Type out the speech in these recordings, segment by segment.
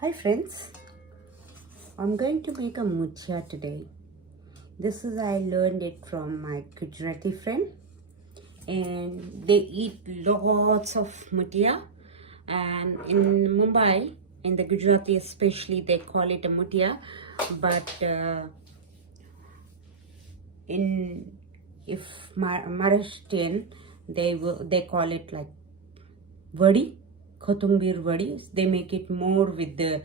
Hi friends, I'm going to make a muthiya today. This is I learned it from my Gujarati friend, and they eat lots of muthiya. And in Mumbai, in the Gujarati especially, they call it a muthiya, but in if Maharashtrian, they call it like vadi, kotumbir vadi. They make it more with the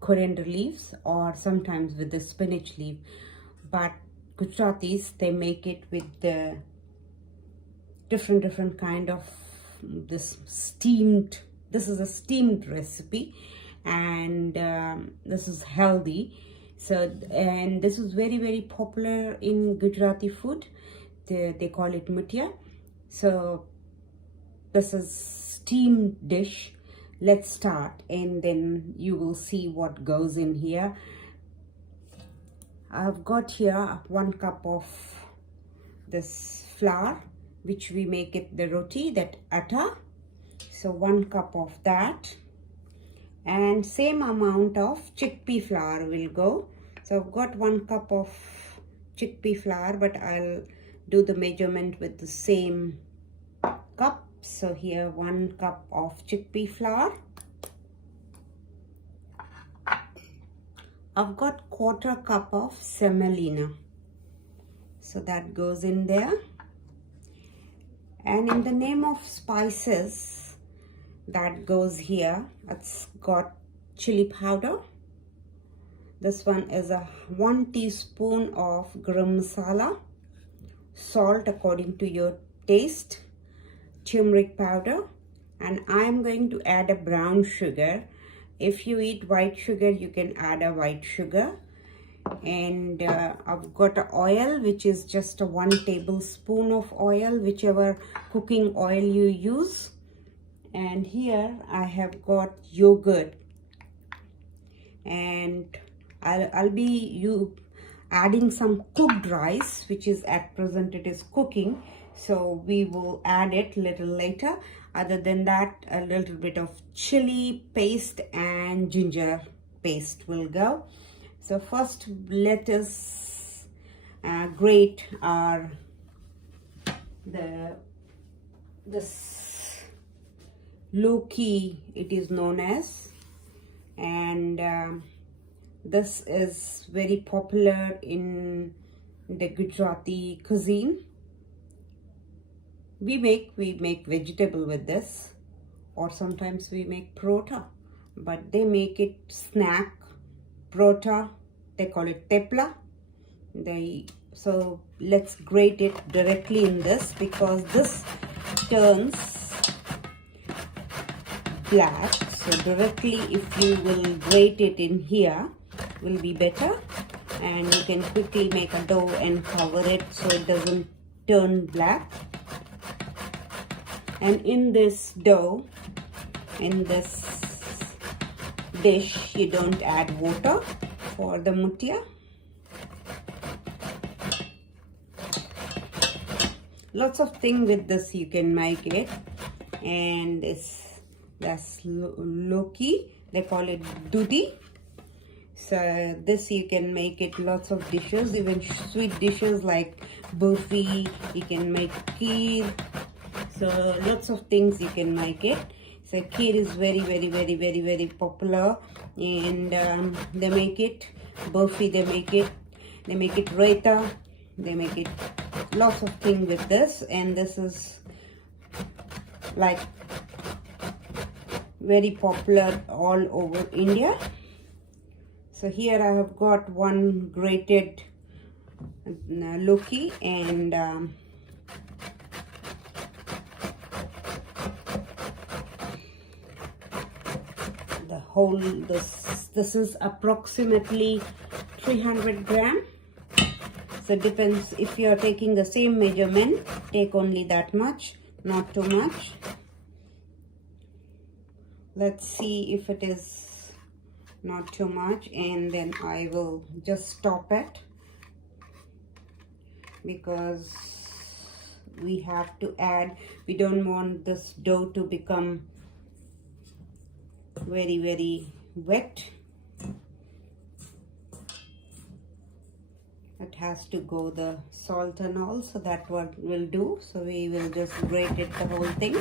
coriander leaves or sometimes with the spinach leaf, but Gujaratis, they make it with the different kind of this steamed. This is a steamed recipe, and this is healthy. So, and this is very popular in Gujarati food. They call it muthiya. So this is steamed dish. Let's start, and then you will see what goes in here. I've got here 1 cup of this flour, which we make it the roti, that atta. So 1 cup of that, and same amount of chickpea flour will go. So I've got 1 cup of chickpea flour, but I'll do the measurement with the same cup. So here 1 cup of chickpea flour. I've got 1/4 cup of semolina, so that goes in there. And in the name of spices that goes here, it's got chili powder. This one is a 1 teaspoon of garam masala, salt according to your taste, turmeric powder, and I'm going to add a brown sugar. If you eat white sugar, you can add a white sugar. And I've got a oil, which is just a 1 tablespoon of oil, whichever cooking oil you use. And here I have got yogurt, and I'll be adding some cooked rice, which is at present it is cooking, so we will add it little later. Other than that, a little bit of chili paste and ginger paste will go. So first let us grate our this lauki, it is known as, and this is very popular in the Gujarati cuisine. We make vegetable with this, or sometimes we make prota, but they make it snack prota. They call it tepla. So let's grate it directly in this, because this turns black. So directly, if you will grate it in here, will be better, and you can quickly make a dough and cover it so it doesn't turn black. And in this dough, in this dish, you don't add water for the muthiya. Lots of things with this you can make it. And that's lauki, they call it doodhi. So this you can make it lots of dishes, even sweet dishes like burfi, you can make kheer. So lots of things you can make it. So kheer is very popular, and they make it burfi, they make it raita, they make it lots of things with this. And this is like very popular all over India. So here I have got 1 grated lauki, and the whole, this is approximately 300 gram. So it depends, if you are taking the same measurement, take only that much, not too much. Let's see if it is not too much, and then I will just stop it, because we have to add, we don't want this dough to become very wet. It has to go the salt and all, so that what we'll do. So we will just grate it, the whole thing.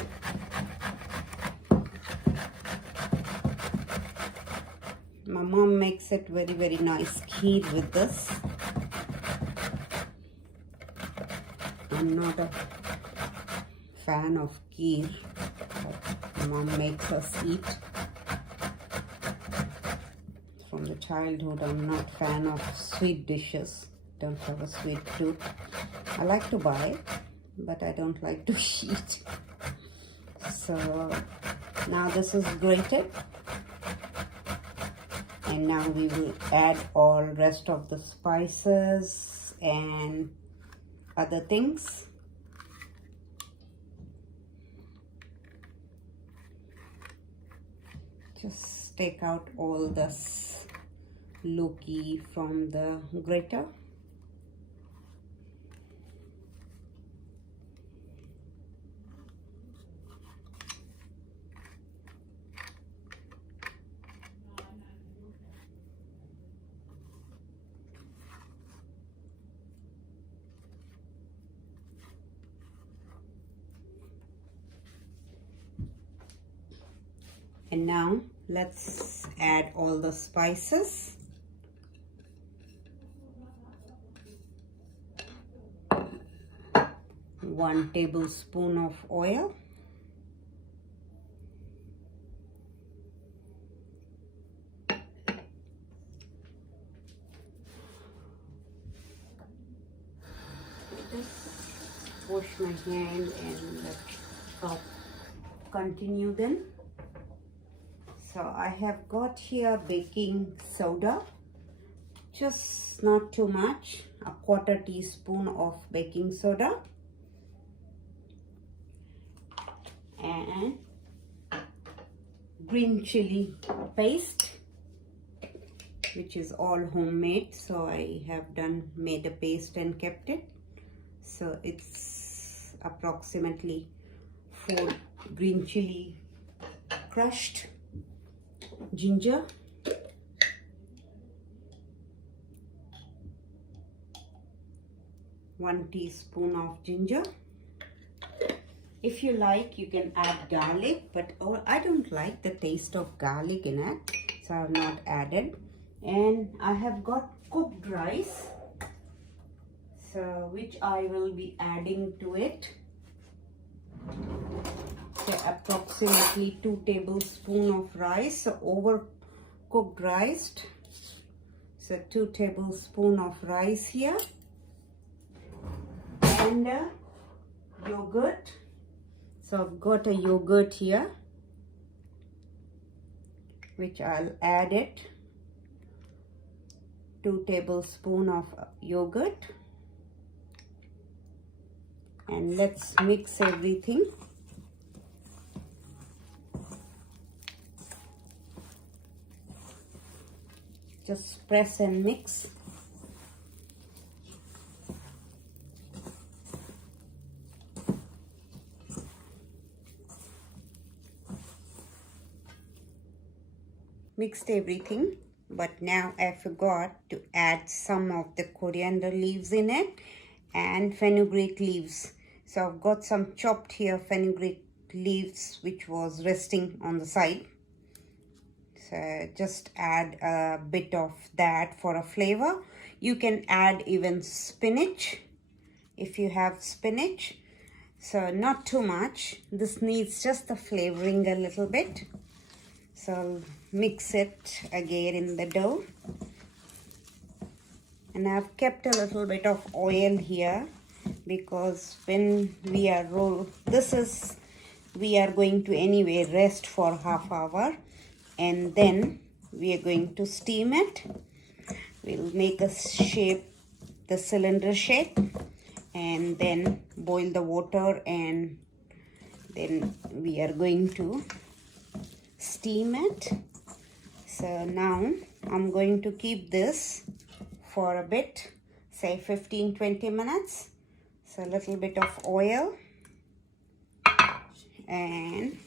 My mom makes it very nice kheer with this. I'm not a fan of kheer, but my mom makes us eat. From the childhood, I'm not fan of sweet dishes. Don't have a sweet tooth. I like to buy it, but I don't like to eat. So now this is grated, and now we will add all rest of the spices and other things. Just take out all this lauki from the grater. And now let's add all the spices. One tablespoon of oil. Just wash my hand and let's continue then. So I have got here baking soda, just not too much, a 1/4 teaspoon of baking soda, and green chilli paste, which is all homemade. So I have made a paste and kept it. So it's approximately 4 green chilli crushed, ginger, one teaspoon of ginger. If you like, you can add garlic, but I don't like the taste of garlic in it, so I have not added. And I have got cooked rice, so which I will be adding to it. So approximately 2 tablespoons of rice, so overcooked rice. So 2 tablespoons of rice here, and yogurt. So I've got a yogurt here, which I'll add it. 2 tablespoons of yogurt, and let's mix everything. Just press and mix. Mixed everything, but now I forgot to add some of the coriander leaves in it and fenugreek leaves. So I've got some chopped here fenugreek leaves which was resting on the side. So just add a bit of that for a flavor. You can add even spinach if you have spinach. So not too much. This needs just the flavoring a little bit. So I'll mix it again in the dough. And I've kept a little bit of oil here because when we are we are going to anyway rest for half hour, and then we are going to steam it. We'll make a shape, the cylinder shape, and then boil the water, and then we are going to steam it. So now I'm going to keep this for a bit, say 15-20 minutes. So a little bit of oil, and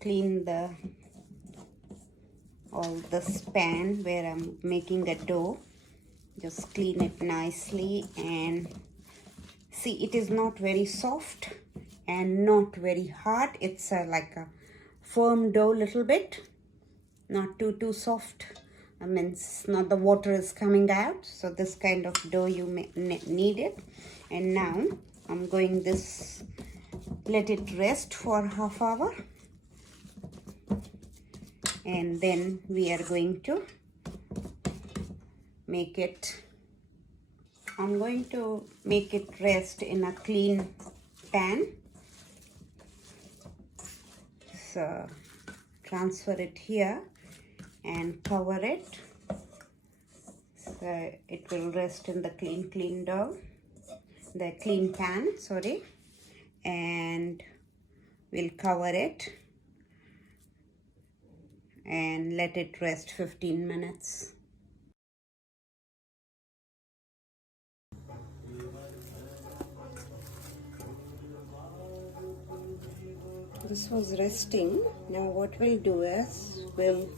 clean all this pan where I'm making a dough. Just clean it nicely, and see, it is not very soft and not very hard. It's like a firm dough, little bit, not too soft. I mean, it's not, the water is coming out. So this kind of dough you may need it. And now I'm going this, let it rest for half hour, and then we are going to make it. I'm going to make it rest in a clean pan. So transfer it here and cover it, so it will rest in the clean dough, the clean pan, sorry, and we'll cover it and let it rest 15 minutes. This was resting. Now what we'll do is we'll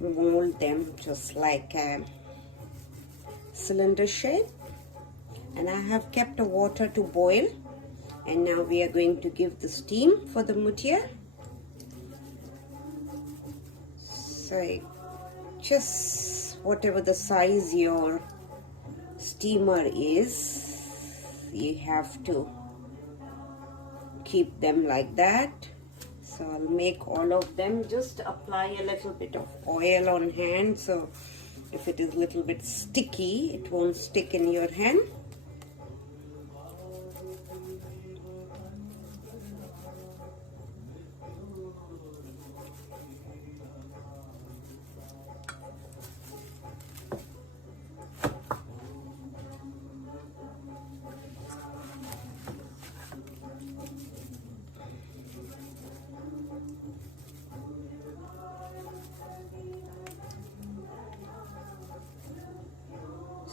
mold them just like a cylinder shape, and I have kept the water to boil, and now we are going to give the steam for the muthiya. So just whatever the size your steamer is, you have to keep them like that. So I'll make all of them. Just apply a little bit of oil on hand, so if it is a little bit sticky, it won't stick in your hand.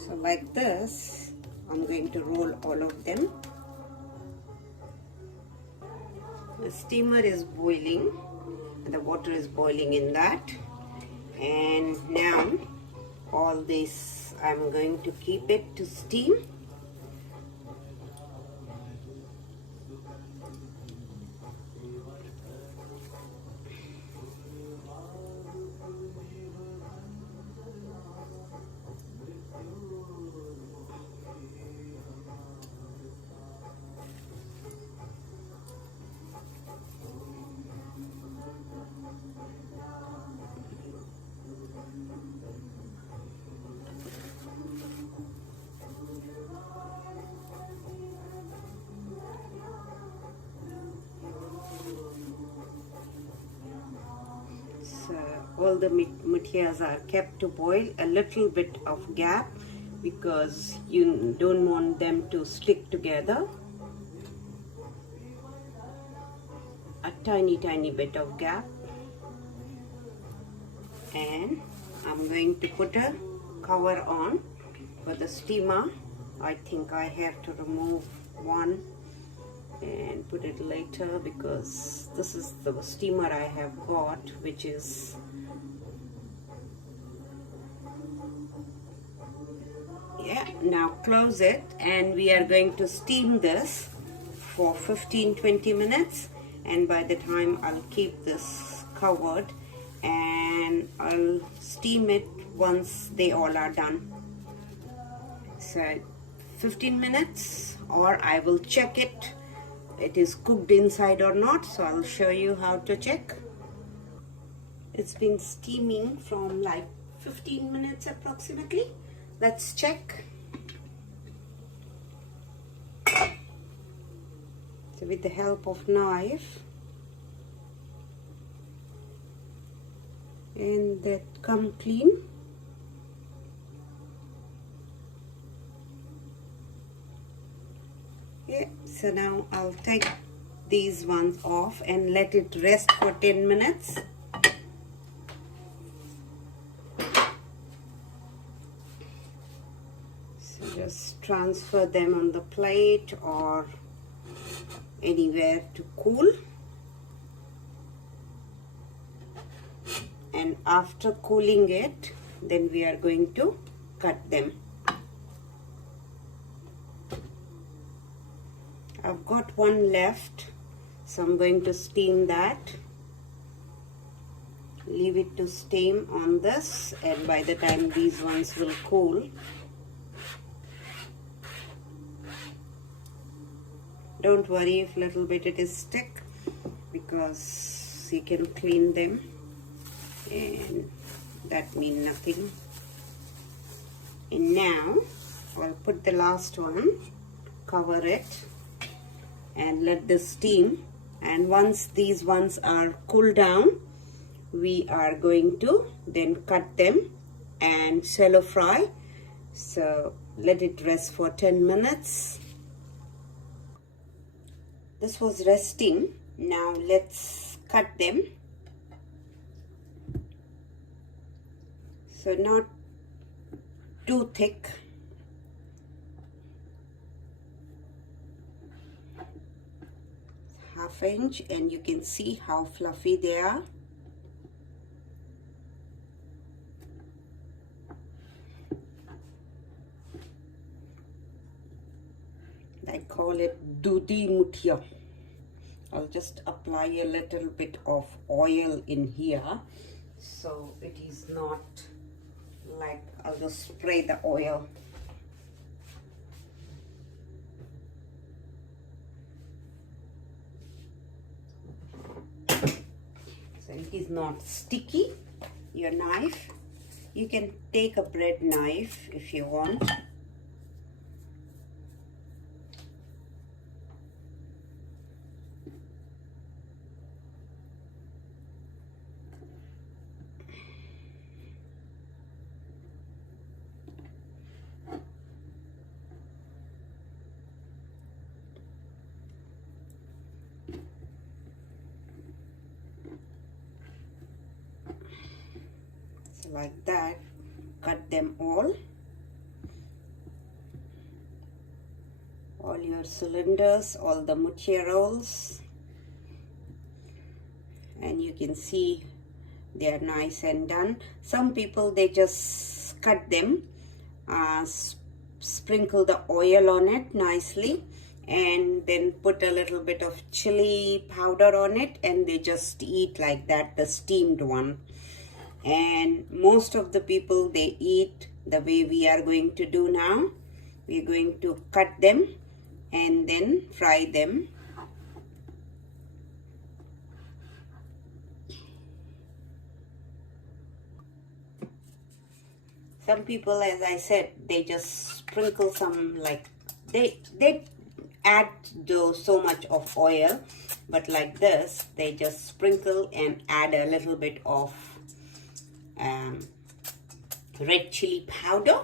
So like this, I'm going to roll all of them. The steamer is boiling, and the water is boiling in that. And now all this, I'm going to keep it to steam. All the muthiyas are kept to boil, a little bit of gap because you don't want them to stick together. A tiny bit of gap. And I'm going to put a cover on for the steamer. I think I have to remove one and put it later, because this is the steamer I have got, which is now close it, and we are going to steam this for 15-20 minutes, and by the time I'll keep this covered and I'll steam it once they all are done. So 15 minutes, or I will check it is cooked inside or not, so I'll show you how to check. It's been steaming from like 15 minutes approximately. Let's check. So with the help of knife, and that come clean. Yeah, so now I'll take these ones off and let it rest for 10 minutes. So just transfer them on the plate or anywhere to cool. and after cooling it, then we are going to cut them. I've got one left, so I'm going to steam that. Leave it to steam on this, and by the time these ones will cool, don't worry if little bit it is stick, because you can clean them and that means nothing. And now I'll put the last one, cover it and let this steam, and once these ones are cooled down, we are going to then cut them and shallow fry. So let it rest for 10 minutes. This was resting. Now let's cut them. So not too thick. Half inch, and you can see how fluffy they are. I call it Doodhi Muthiya. I'll just apply a little bit of oil in here, so it is not like, I'll just spray the oil. So it is not sticky. Your knife, you can take a bread knife if you want. Like that, cut them all your cylinders, all the muthiya rolls, and you can see they are nice and done. Some people, they just cut them, sprinkle the oil on it nicely, and then put a little bit of chili powder on it, and they just eat like that, the steamed one. And most of the people, they eat the way we are going to do now. We are going to cut them and then fry them. Some people, as I said, they just sprinkle some, like they add so much of oil, but like this, they just sprinkle and add a little bit of red chili powder,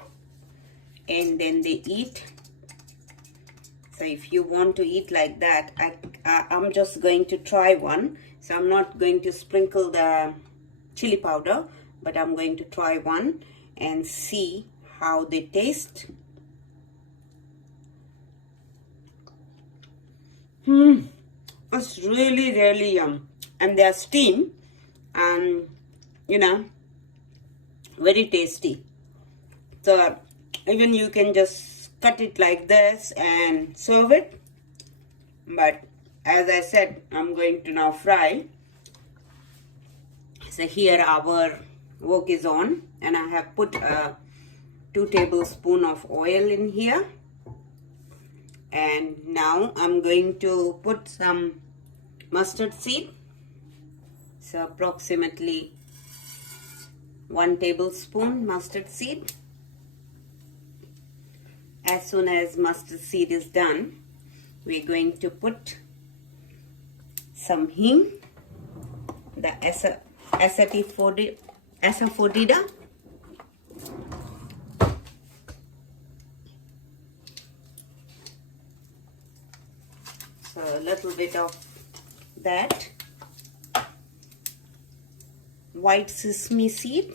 and then they eat. So if you want to eat like that, I'm just going to try one. So I'm not going to sprinkle the chili powder, but I'm going to try one and see how they taste. It's really yum, and they are steamed, and you know, very tasty. So even you can just cut it like this and serve it, but as I said, I'm going to now fry. So here our wok is on, and I have put 2 tablespoons of oil in here, and now I'm going to put some mustard seed. So approximately 1 tablespoon mustard seed. As soon as mustard seed is done, we're going to put some hing, the asafoetida, so a little bit of that, white sesame seed,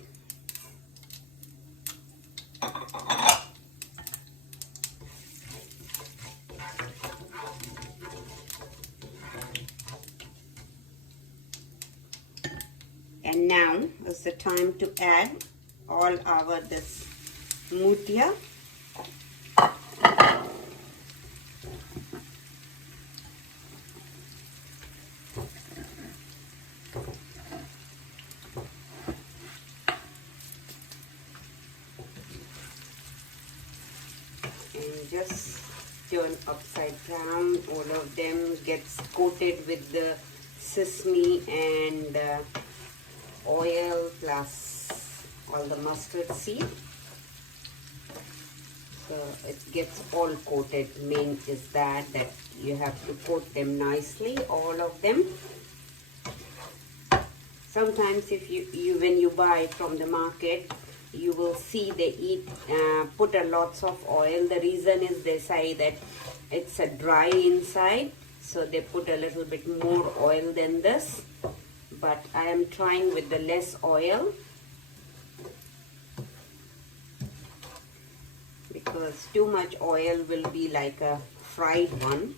And now is the time to add all our this muthiya. And just turn upside down. All of them gets coated with the sesame and oil plus all the mustard seed. So it gets all coated. Main is that you have to coat them nicely, all of them. Sometimes if you when you buy from the market, you will see they put a lots of oil. The reason is they say that it's a dry inside, so they put a little bit more oil than this. But I am trying with the less oil, because too much oil will be like a fried one.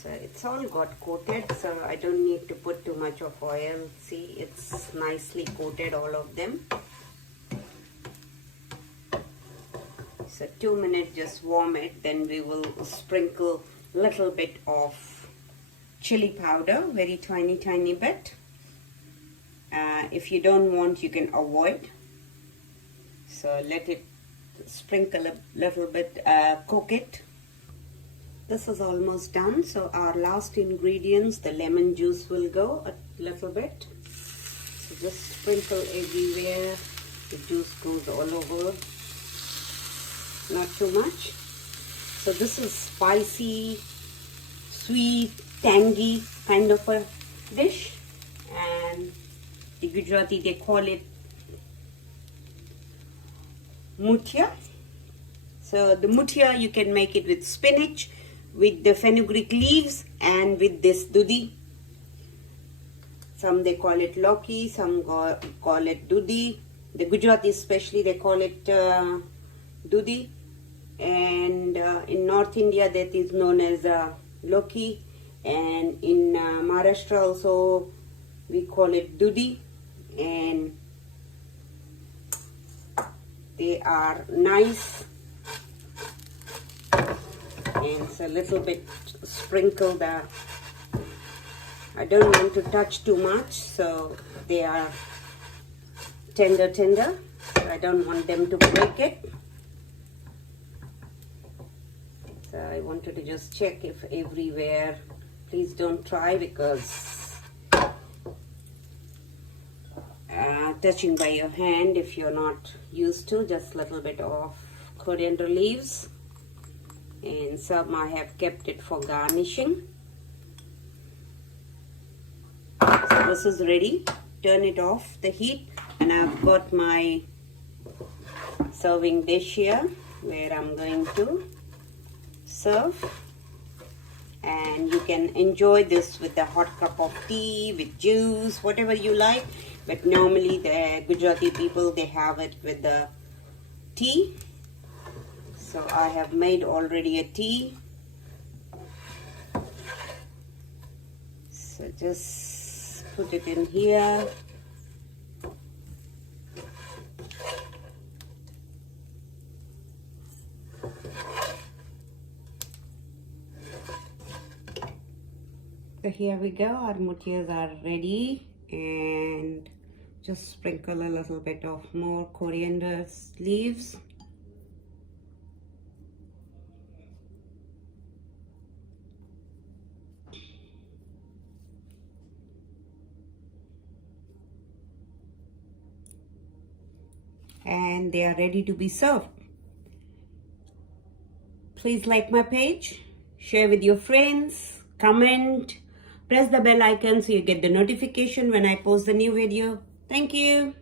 So it's all got coated, so I don't need to put too much of oil. See, it's nicely coated, all of them. So 2 minutes, just warm it. Then we will sprinkle little bit of chili powder, very tiny bit. If you don't want, you can avoid. So let it sprinkle a little bit, cook it. This is almost done. So our last ingredients, the lemon juice, will go a little bit. So just sprinkle everywhere. The juice goes all over. Not too much. So this is spicy, sweet, tangy kind of a dish. And the Gujarati, they call it muthiya. So the muthiya, you can make it with spinach, with the fenugreek leaves, and with this doodhi. Some they call it lauki, some call it doodhi. The Gujarati especially, they call it doodhi. And in North India, that is known as lauki. And in Maharashtra also, we call it doodhi. And they are nice. And it's a little bit sprinkle the, I don't want to touch too much, so they are tender, so I don't want them to break it. So I wanted to just check if everywhere. Please don't try, because touching by your hand, if you're not used to, just a little bit of coriander leaves. And some I have kept it for garnishing. So this is ready. Turn it off the heat, and I've got my serving dish here where I'm going to serve. And you can enjoy this with a hot cup of tea, with juice, whatever you like. But normally the Gujarati people, they have it with the tea. So I have made already a tea. So just put it in here. So here we go, our muthiyas are ready, and just sprinkle a little bit of more coriander leaves. And they are ready to be served. Please like my page, share with your friends, comment, press the bell icon so you get the notification when I post the new video. Thank you.